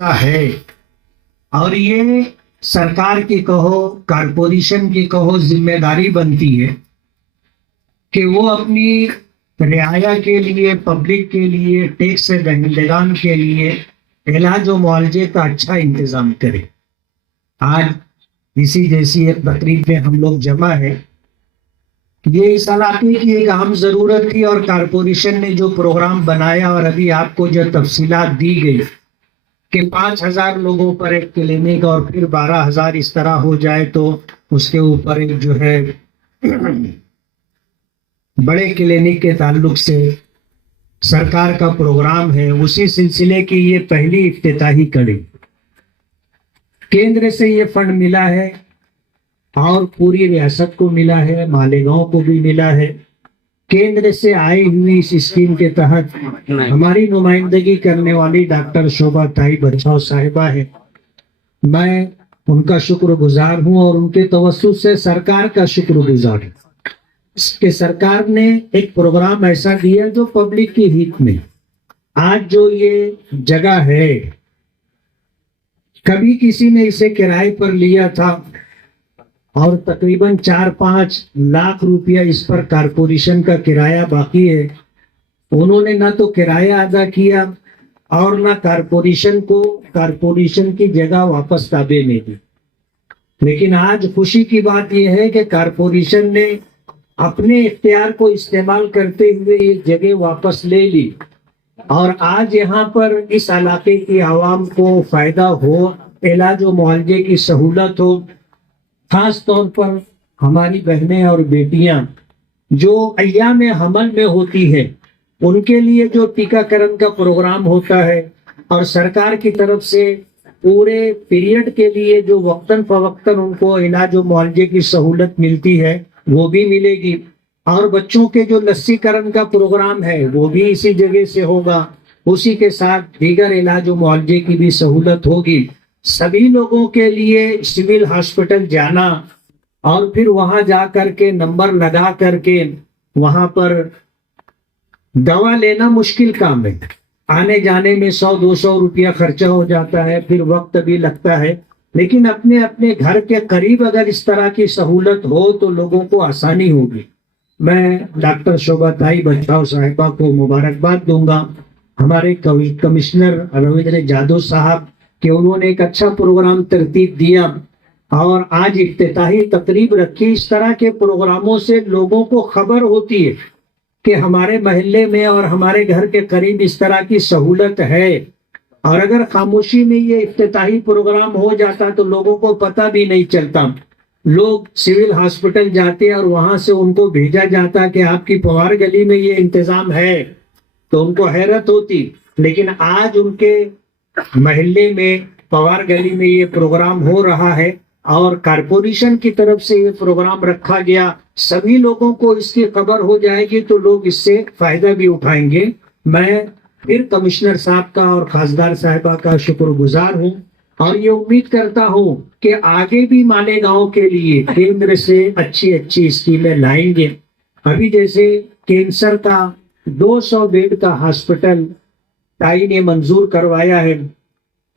है। और ये सरकार की कहो, कारपोरेशन की कहो, जिम्मेदारी बनती है कि वो अपनी रियाया के लिए, पब्लिक के लिए, टैक्स दहंदगान के लिए इलाज और मुआवजे का अच्छा इंतजाम करे। आज इसी जैसी एक तकरीब में हम लोग जमा है। ये इस इलाके की एक अहम जरूरत थी और कारपोरेशन ने जो प्रोग्राम बनाया और अभी आपको जो तफसीलात दी गई कि 5,000 लोगों पर एक क्लिनिक और फिर 12,000 इस तरह हो जाए तो उसके ऊपर एक जो है बड़े क्लिनिक के ताल्लुक से सरकार का प्रोग्राम है, उसी सिलसिले की ये पहली इफ्तिताही कड़ी। केंद्र से ये फंड मिला है और पूरी रियासत को मिला है, मालेगांव को भी मिला है। केंद्र से आई हुई इस स्कीम के तहत हमारी नुमाइंदगी करने वाली डॉक्टर शोभा ताई बचाओ साहिबा है। मैं उनका शुक्रगुजार हूं और उनके तवज्जुह से सरकार का शुक्रगुजार हूं कि सरकार ने एक प्रोग्राम ऐसा दिया जो पब्लिक के हित में। आज जो ये जगह है, कभी किसी ने इसे किराए पर लिया था और तकरीबन 4-5 लाख रुपया इस पर कारपोरेशन का किराया बाकी है। उन्होंने ना तो किराया अदा किया और ना कारपोरेशन को कारपोरेशन की जगह वापस ताबे में दी। लेकिन आज खुशी की बात यह है कि कारपोरेशन ने अपने इख्तियार को इस्तेमाल करते हुए ये जगह वापस ले ली और आज यहाँ पर इस इलाके की आवाम को फायदा हो, इलाज और मुआवजे की सहूलत हो। खास तौर पर हमारी बहनें और बेटियां जो अय्याम हमल में होती है, उनके लिए जो टीकाकरण का प्रोग्राम होता है और सरकार की तरफ से पूरे पीरियड के लिए जो वक्तन फवक्तन उनको इलाज और मुआवजे की सहूलत मिलती है, वो भी मिलेगी। और बच्चों के जो लस्सीकरण का प्रोग्राम है वो भी इसी जगह से होगा। उसी के साथ दीगर इलाज और मुआवजे की भी सहूलत होगी। सभी लोगों के लिए सिविल हॉस्पिटल जाना और फिर वहां जा करके नंबर लगा करके वहां पर दवा लेना मुश्किल काम है। आने जाने में 100-200 रुपया खर्चा हो जाता है, फिर वक्त भी लगता है। लेकिन अपने अपने घर के करीब अगर इस तरह की सहूलत हो तो लोगों को आसानी होगी। मैं डॉक्टर शोभा ताई बचाओ साहिबा को मुबारकबाद दूंगा, हमारे कमिश्नर रविंद्र जादव साहब कि उन्होंने एक अच्छा प्रोग्राम तरतीब दिया और आज इफ्तिताही तकरीब रखी। इस तरह के प्रोग्रामों से लोगों को खबर होती है कि हमारे मोहल्ले में और हमारे घर के करीब इस तरह की सहूलत है। और अगर खामोशी में ये इफ्तिताही प्रोग्राम हो जाता तो लोगों को पता भी नहीं चलता। लोग सिविल हॉस्पिटल जाते और वहां से उनको भेजा जाता कि आपकी पवार गली में ये इंतजाम है, तो उनको हैरत होती। लेकिन आज उनके महल्ले में, पवार गली में ये प्रोग्राम हो रहा है और कारपोरेशन की तरफ से ये प्रोग्राम रखा गया। सभी लोगों को इसकी खबर हो जाएगी तो लोग इससे फायदा भी उठाएंगे। मैं फिर कमिश्नर साहब का और खासदार साहिबा का शुक्रगुजार हूँ और ये उम्मीद करता हूँ कि आगे भी मालेगांव के लिए केंद्र से अच्छी अच्छी स्कीमें लाएंगे। अभी जैसे कैंसर का 200 बेड का हॉस्पिटल ताई ने मंजूर करवाया है।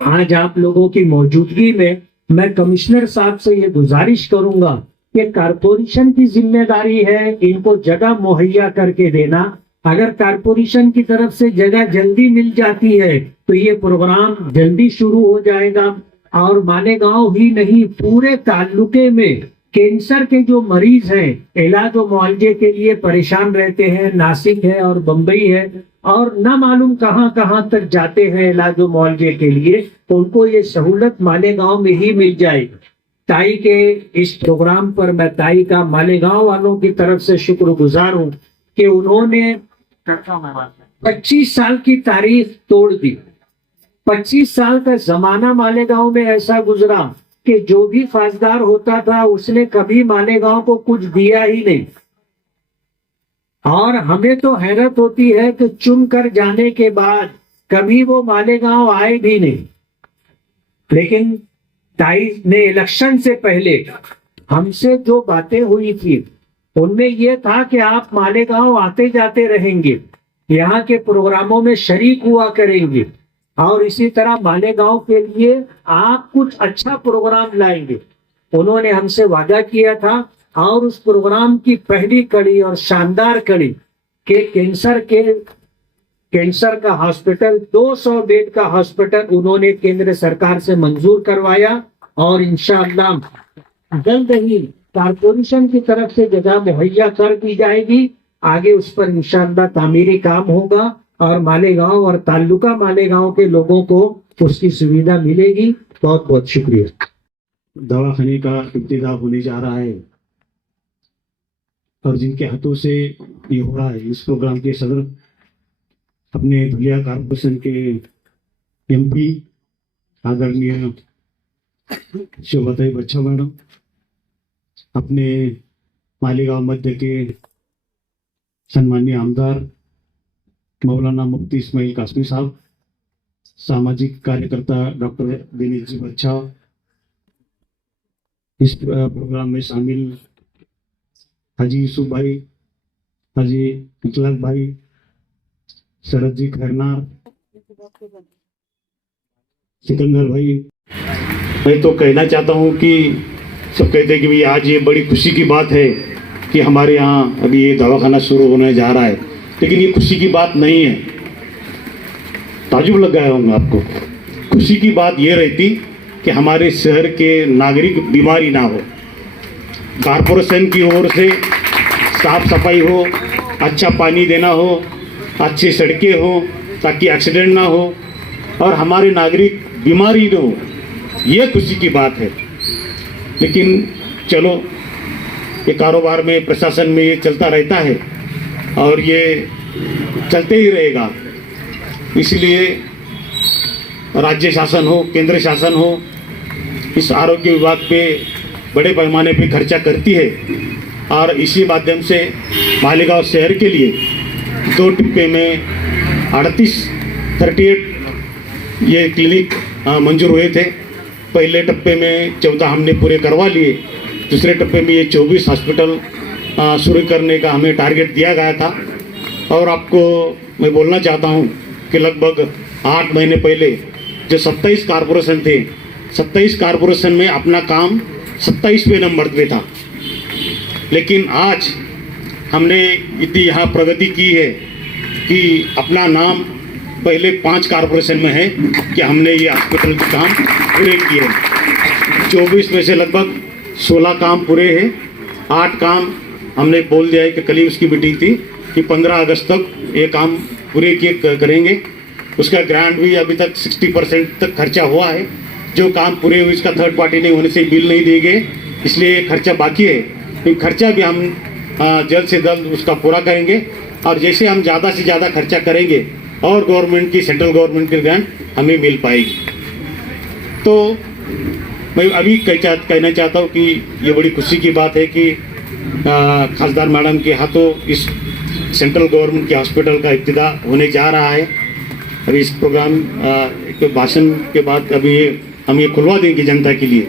आज आप लोगों की मौजूदगी में मैं कमिश्नर साहब से ये गुजारिश करूंगा कि कारपोरेशन की जिम्मेदारी है इनको जगह मुहैया करके देना। अगर कारपोरेशन की तरफ से जगह जल्दी मिल जाती है तो ये प्रोग्राम जल्दी शुरू हो जाएगा और मालेगांव ही नहीं पूरे ताल्लुके में कैंसर के जो मरीज हैं, इलाज और मुआवजे के लिए परेशान रहते हैं, नासिक है और बम्बई है और ना मालूम कहां कहां तक जाते हैं इलाज और मुआवजे के लिए, तो उनको ये सहूलत मालेगांव में ही मिल जाएगी। ताई के इस प्रोग्राम पर मैं ताई का मालेगांव वालों की तरफ से शुक्रगुजार हूं कि उन्होंने 25 साल की तारीख तोड़ दी। 25 साल का जमाना मालेगांव में ऐसा गुजरा कि जो भी खासदार होता था उसने कभी मालेगांव को कुछ दिया ही नहीं। और हमें तो हैरत होती है कि चुन कर जाने के बाद कभी वो मालेगांव आए भी नहीं। लेकिन ताई ने इलेक्शन से पहले हमसे जो बातें हुई थी उनमें यह था कि आप मालेगांव आते जाते रहेंगे, यहाँ के प्रोग्रामों में शरीक हुआ करेंगे, और इसी तरह मालेगांव के लिए आप कुछ अच्छा प्रोग्राम लाएंगे। उन्होंने हमसे वादा किया था और उस प्रोग्राम की पहली कड़ी और शानदार कड़ी के कैंसर का हॉस्पिटल 200 बेड का हॉस्पिटल उन्होंने केंद्र सरकार से मंजूर करवाया और इंशाअल्लाह जल्द ही कारपोरेशन की तरफ से जगह मुहैया कर दी जाएगी। आगे उस पर इंशाअल्लाह तामीरी काम होगा और मालेगांव और ताल्लुका मालेगांव के लोगों को उसकी सुविधा मिलेगी। बहुत बहुत शुक्रिया। दवाखाने का इब्तिदा होने जा रहा है और जिनके हाथों से ये हो रहा है, इस प्रोग्राम के सदर अपने धुलिया कारपोरेशन के एमपी आदरणीय शोभाताई बच्चा मैडम, अपने मालेगांव मध्य के सम्मानीय आमदार मौलाना मुफ्ती इस्माइल कासमी साहब, सामाजिक कार्यकर्ता डॉक्टर दिनेश जी बच्चा, इस प्रोग्राम में शामिल हाजी यूसुफ भाई, हाजी इकलाक भाई, शरद जी खैरनार, सिकंदर भाई। मैं तो कहना चाहता हूँ कि सब कहते हैं कि भाई आज ये बड़ी खुशी की बात है कि हमारे यहाँ अभी ये दवाखाना शुरू होने जा रहा है, लेकिन ये खुशी की बात नहीं है। ताजुब लग गया होगा आपको। खुशी की बात ये रहती कि हमारे शहर के नागरिक बीमारी ना हो, कारपोरेशन की ओर से साफ सफाई हो, अच्छा पानी देना हो, अच्छी सड़कें हो ताकि एक्सीडेंट ना हो और हमारे नागरिक बीमारी ना हो, ये खुशी की बात है। लेकिन चलो, ये कारोबार में प्रशासन में ये चलता रहता है और ये चलते ही रहेगा। इसलिए राज्य शासन हो, केंद्र शासन हो, इस आरोग्य विभाग पे बड़े पैमाने पे खर्चा करती है और इसी माध्यम से मालेगांव शहर के लिए 2 टिप्पे में 38 ये क्लिनिक मंजूर हुए थे। पहले टप्पे में 14 हमने पूरे करवा लिए, दूसरे टप्पे में ये 24 हॉस्पिटल शुरू करने का हमें टारगेट दिया गया था। और आपको मैं बोलना चाहता हूँ कि लगभग 8 महीने पहले जो 27 कारपोरेशन थे, 27 कारपोरेशन में अपना काम 27वें नंबर पे था, लेकिन आज हमने इतनी यहाँ प्रगति की है कि अपना नाम पहले 5 कारपोरेशन में है कि हमने ये हॉस्पिटल के काम पूरे किए। 24 में से लगभग 16 काम पूरे हैं। 8 काम हमने बोल दिया है कि कल ही उसकी मीटिंग थी कि 15 अगस्त तक ये काम पूरे किए करेंगे। उसका ग्रांट भी अभी तक 60% तक खर्चा हुआ है। जो काम पूरे हुए इसका थर्ड पार्टी नहीं होने से बिल नहीं दिए गए, इसलिए खर्चा बाकी है। तो खर्चा भी हम जल्द से जल्द उसका पूरा करेंगे और जैसे हम ज़्यादा से ज़्यादा खर्चा करेंगे और गवर्नमेंट की, सेंट्रल गवर्नमेंट की ग्रांट हमें मिल पाएगी। तो मैं अभी कहना चाहता हूँ कि ये बड़ी खुशी की बात है कि खासदार मैडम के हाथों इस सेंट्रल गवर्नमेंट के हॉस्पिटल का इब्तिदा होने जा रहा है। अभी इस प्रोग्राम के भाषण के बाद अभी हम ये खुलवा देंगे जनता के लिए।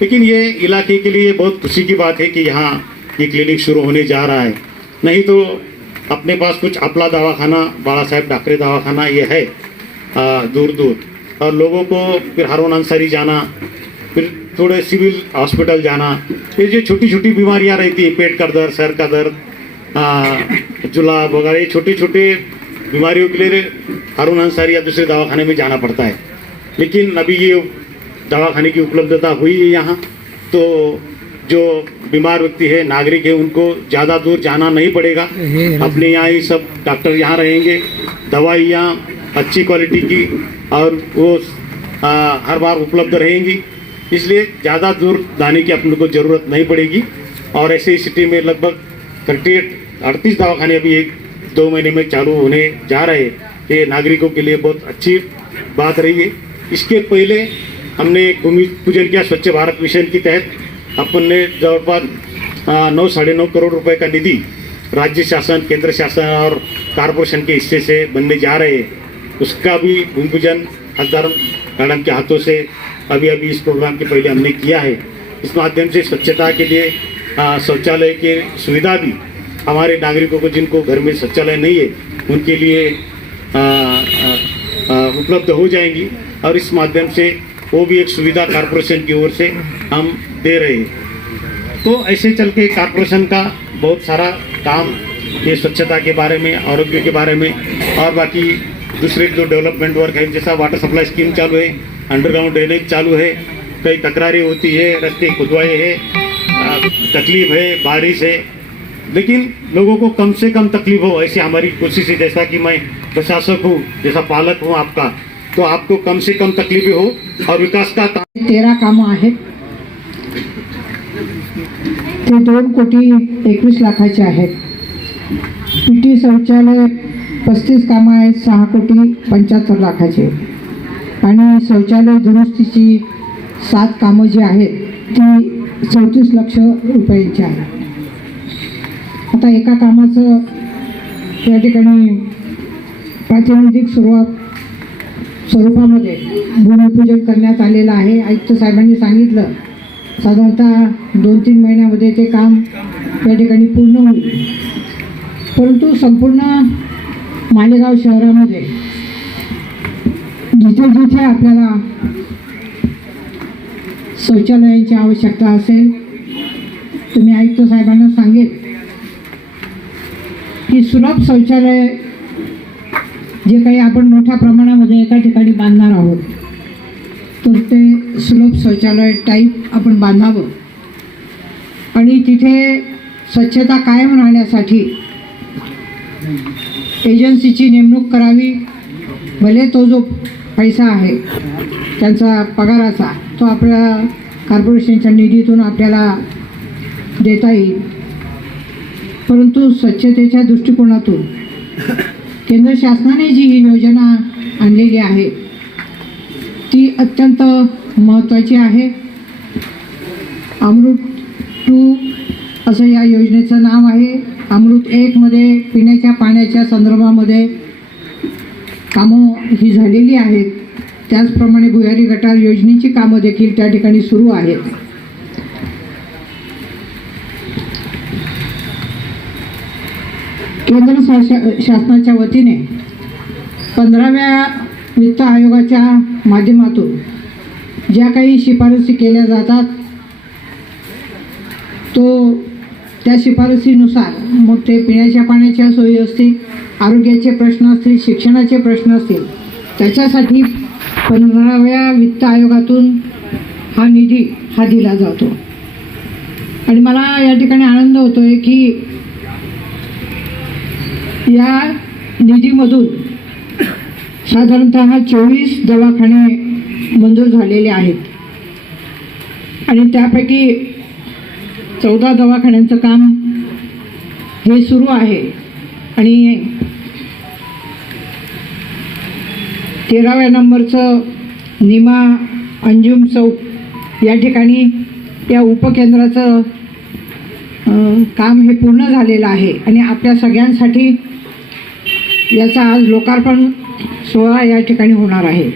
लेकिन ये इलाके के लिए बहुत खुशी की बात है कि यहाँ ये क्लिनिक शुरू होने जा रहा है। नहीं तो अपने पास कुछ अपला दवाखाना, बाला साहेब ठाकरे दवाखाना ये है दूर दूर, और लोगों को फिर हारून अंसारी जाना, फिर थोड़े सिविल हॉस्पिटल जाना। ये जो छोटी छोटी बीमारियाँ रहती है, पेट का दर्द, सर का दर्द, जुलाब वगैरह, ये छोटे छोटे बीमारियों के लिए हारून अंसारी या दूसरे दवाखाने में जाना पड़ता है। लेकिन अभी ये दवाखाने की उपलब्धता हुई है यहाँ, तो जो बीमार व्यक्ति है, नागरिक है, उनको ज़्यादा दूर जाना नहीं पड़ेगा। अपने यहाँ ही सब डॉक्टर यहाँ रहेंगे, दवाइयाँ अच्छी क्वालिटी की और वो हर बार उपलब्ध रहेंगी, इसलिए ज़्यादा दूर जाने की अपने को ज़रूरत नहीं पड़ेगी। और ऐसे ही सिटी में लगभग 38 दवाखाने अभी 1-2 महीने में चालू होने जा रहे हैं। ये नागरिकों के लिए बहुत अच्छी बात रही है। इसके पहले हमने भूमि पूजन किया स्वच्छ भारत मिशन के तहत। अपन ने जवरपास 9-9.5 करोड़ रुपए का निधि राज्य शासन, केंद्र शासन और कारपोरेशन के हिस्से से बनने जा रहे हैं। उसका भी भूमि पूजन खासदार मैडम के हाथों से अभी इस प्रोग्राम के पहले हमने किया है। इस माध्यम से स्वच्छता के लिए शौचालय की सुविधा भी हमारे नागरिकों को, जिनको घर में शौचालय नहीं है, उनके लिए उपलब्ध हो जाएंगी और इस माध्यम से वो भी एक सुविधा कॉरपोरेशन की ओर से हम दे रहे हैं। तो ऐसे चल के कॉरपोरेशन का बहुत सारा काम ये स्वच्छता के बारे में, आरोग्य के बारे में और बाकी दूसरे जो डेवलपमेंट वर्क है, जैसा वाटर सप्लाई स्कीम चालू है, अंडरग्राउंड ड्रेनेज चालू है, कई तकरारें होती है, रास्ते खुदवाए हैं, तकलीफ है, बारिश है, लेकिन लोगों को कम से कम तकलीफ हो ऐसी हमारी कोशिश है। जैसा कि मैं प्रशासक हूँ, जैसा पालक हूँ आपका, तो आपको कम से कम तकलीफें हो और विकास का काम 13 कामं आहेत ते 2,21,00,000 आहेत. पीटी शौचालय 35 कामं आहेत 6,75,00,000 आणि शौचालय दुरुस्तीची 7 कामं जी आहेत ती 34 लक्ष रुपयांची आहेत. आता एका कामाचं या ठिकाणी प्रातिनिधिक स्वरूपामध्ये भूमिपूजन करण्यात आलेलं आहे. आयुक्त साहेबांनी सांगितलं साधारणतः 2-3 महिन्यामध्ये ते काम या ठिकाणी पूर्ण होईल. परंतु संपूर्ण मालेगाव शहरामध्ये जिथे जिथे आपल्याला शौचालयांची आवश्यकता असेल तुम्ही आयुक्त साहेबांना सांगेल की सुलभ शौचालय जे काही आपण मोठ्या प्रमाणामध्ये एका ठिकाणी बांधणार आहोत तर ते सुलभ शौचालय टाईप आपण बांधावं आणि तिथे स्वच्छता कायम राहण्यासाठी एजन्सीची नेमणूक करावी. भले तो जो पैसा आहे त्यांचा पगाराचा तो आपल्या कॉर्पोरेशनच्या निधीतून आपल्याला देता येईल. परंतु स्वच्छतेच्या दृष्टिकोनातून केंद्र शासनाने जी ही योजना आणलेली आहे ती अत्यंत महत्त्वाची आहे. अमृत 2 असं या योजनेचं नाव आहे. अमृत 1मध्ये पिण्याच्या पाण्याच्या संदर्भामध्ये कामं ही झालेली आहेत. त्याचप्रमाणे भुयारी गटार योजनेची कामं देखील त्या ठिकाणी सुरू आहेत. केंद्र शासनाच्या वतीने 15व्या वित्त आयोगाच्या माध्यमातून ज्या काही शिफारसी केल्या जातात तो त्या शिफारसीनुसार मग ते पिण्याच्या पाण्याच्या सोयी असतील, आरोग्याचे प्रश्न असतील, शिक्षणाचे प्रश्न असतील, त्याच्यासाठी 15व्या वित्त आयोगातून हा निधी दिला जातो. आणि मला या ठिकाणी आनंद होतोय की या निधीमधून साधारणतः 24 दवाखाने मंजूर झालेले आहेत आणि त्यापैकी 14 दवाखान्यांचं काम हे सुरू आहे आणि 13व्या नंबरचं निमा अंजुम चौक या ठिकाणी या उपकेंद्राचं काम हे पूर्ण झालेलं आहे आणि आपल्या सगळ्यांसाठी याचा आज लोकार्पण सोहळा या ठिकाणी होणार आहे.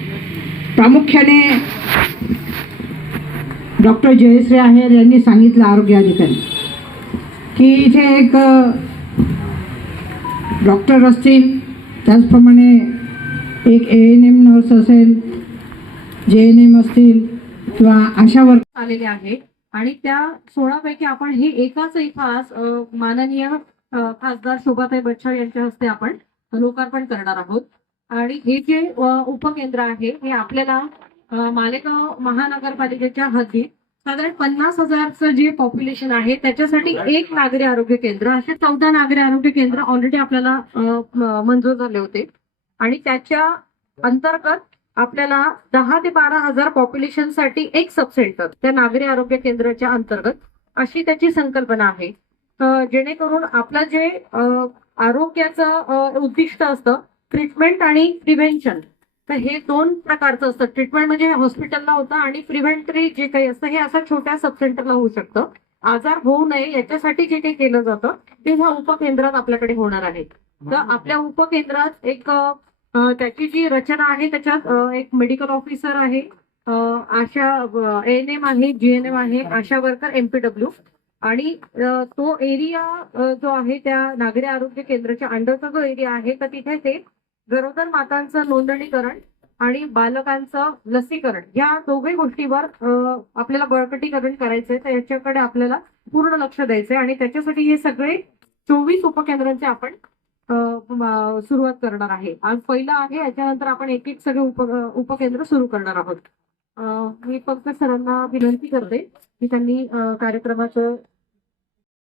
प्रामुख्याने डॉक्टर जयश्री आहेर यांनी सांगितलं आरोग्य अधिकारी की इथे एक डॉक्टर असतील, त्याचप्रमाणे एक ANM नर्स असेल, JNM असतील किंवा आशा वर्कर आलेले आहे आणि त्या 16 पैकी आपण हे एकाच आज माननीय खासदार शोभाताई बच्छाव यांच्या हस्ते आपण लोकार्पण करणार आहोत. आणि हे जे उपकेंद्र आहे हे आपल्याला मालेगाव महानगरपालिकेच्या हद्दीत साधारण 50,000चं जे पॉप्युलेशन आहे त्याच्यासाठी एक नागरी आरोग्य केंद्र, असे 14 नागरी आरोग्य केंद्र ऑलरेडी आपल्याला मंजूर झाले होते आणि त्याच्या अंतर्गत आपल्याला 10 ते 12,000 पॉप्युलेशनसाठी एक सब सेंटर त्या नागरी आरोग्य केंद्राच्या अंतर्गत अशी त्याची संकल्पना आहे. जेणेकरून आपलं जे आरोग्याचं उद्दिष्ट असतं ट्रीटमेंट आणि प्रिव्हेन्शन, तर हे 2 प्रकारचं असतं. ट्रीटमेंट म्हणजे हॉस्पिटलला होतं आणि प्रिव्हेंटरी जे काही असतं हे असं छोट्या सब सेंटरला होऊ शकतं. आजार होऊ नये याच्यासाठी जे काही केलं जातं ते ह्या उपकेंद्रात आपल्याकडे होणार आहे. तर आपल्या उपकेंद्रात एक त्याची जी रचना आहे त्याच्यात एक मेडिकल ऑफिसर आहे, आशा ANM आहे, GNM आहे, आशा वर्कर, MPW आणि तो एरिया जो आहे त्या नागरी आरोग्य केंद्राच्या अंडरचा जो एरिया आहे तर तिथे ते गरोदर मातांचं नोंदणीकरण आणि बालकांचं लसीकरण या दोघही गोष्टीवर आपल्याला बळकटीकरण करायचंय. तर याच्याकडे आपल्याला पूर्ण लक्ष द्यायचंय आणि त्याच्यासाठी हे सगळे 24 उपकेंद्रांचे आपण सुरुवात करणार आहे. आज पहिलं आहे, याच्यानंतर आपण एक एक सगळे उपकेंद्र सुरू करणार आहोत. मी पंकज सरांना विनंती करते की त्यांनी कार्यक्रमाचं